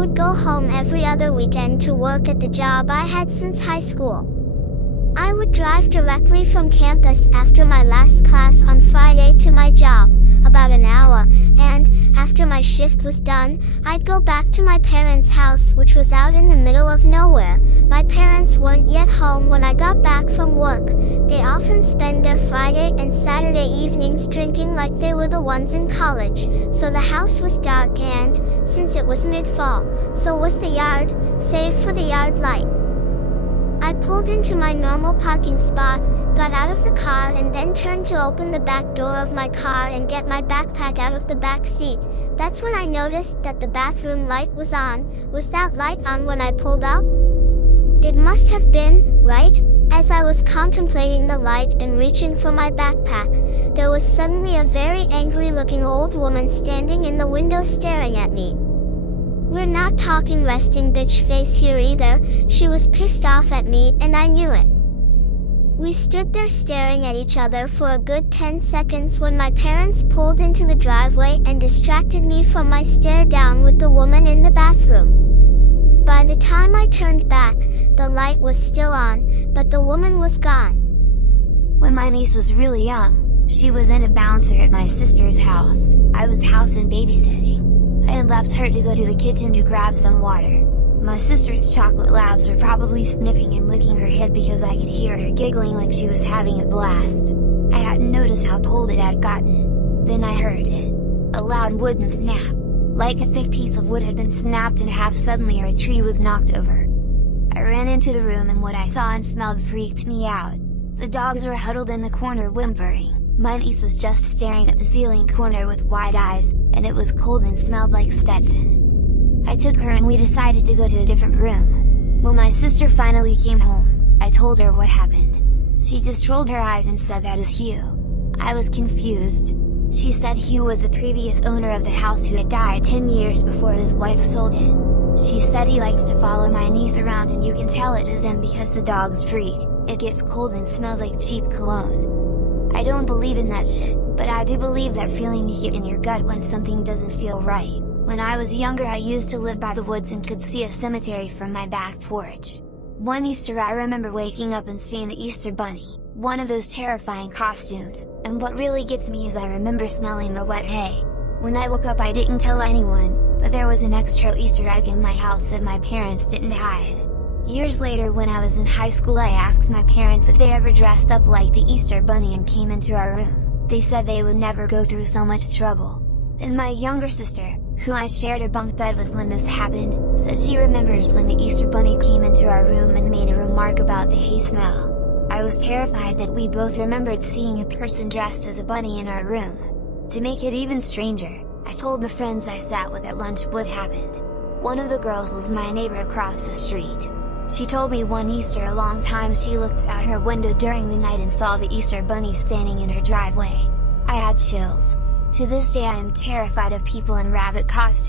would go home every other weekend to work at the job I had since high school. I would drive directly from campus after my last class on Friday to my job, about an hour, and, after my shift was done, I'd go back to my parents' house, which was out in the middle of nowhere. My parents weren't yet home when I got back from work. They often spend their Friday and Saturday evenings drinking like they were the ones in college, so the house was dark and, since it was mid-fall, so was the yard, save for the yard light. I pulled into my normal parking spot, got out of the car and then turned to open the back door of my car and get my backpack out of the back seat. That's when I noticed that the bathroom light was on. Was that light on when I pulled up? It must have been, right? As I was contemplating the light and reaching for my backpack, there was suddenly a very angry-looking old woman standing in the window staring at me. We're not talking resting bitch face here either. She was pissed off at me and I knew it. We stood there staring at each other for a good 10 seconds when my parents pulled into the driveway and distracted me from my stare down with the woman in the bathroom. By the time I turned back, the light was still on, but the woman was gone. When my niece was really young, she was in a bouncer at my sister's house. I was house and babysitting. I had left her to go to the kitchen to grab some water. My sister's chocolate labs were probably sniffing and licking her head because I could hear her giggling like she was having a blast. I hadn't noticed how cold it had gotten. Then I heard it. A loud wooden snap. Like a thick piece of wood had been snapped in half. Suddenly a tree was knocked over. I ran into the room and what I saw and smelled freaked me out. The dogs were huddled in the corner whimpering. My niece was just staring at the ceiling corner with wide eyes, and it was cold and smelled like Stetson. I took her and we decided to go to a different room. When my sister finally came home, I told her what happened. She just rolled her eyes and said, "That is Hugh." I was confused. She said Hugh was the previous owner of the house who had died 10 years before his wife sold it. She said he likes to follow my niece around and you can tell it is him because the dogs freak, it gets cold and smells like cheap cologne. I don't believe in that shit, but I do believe that feeling you get in your gut when something doesn't feel right. When I was younger I used to live by the woods and could see a cemetery from my back porch. One Easter I remember waking up and seeing the Easter bunny, one of those terrifying costumes, and what really gets me is I remember smelling the wet hay. When I woke up I didn't tell anyone, but there was an extra Easter egg in my house that my parents didn't hide. Years later when I was in high school I asked my parents if they ever dressed up like the Easter bunny and came into our room. They said they would never go through so much trouble. And my younger sister, who I shared a bunk bed with when this happened, said she remembers when the Easter bunny came into our room and made a remark about the hay smell. I was terrified that we both remembered seeing a person dressed as a bunny in our room. To make it even stranger, I told the friends I sat with at lunch what happened. One of the girls was my neighbor across the street. She told me one Easter a long time she looked out her window during the night and saw the Easter bunny standing in her driveway. I had chills. To this day I am terrified of people in rabbit costumes.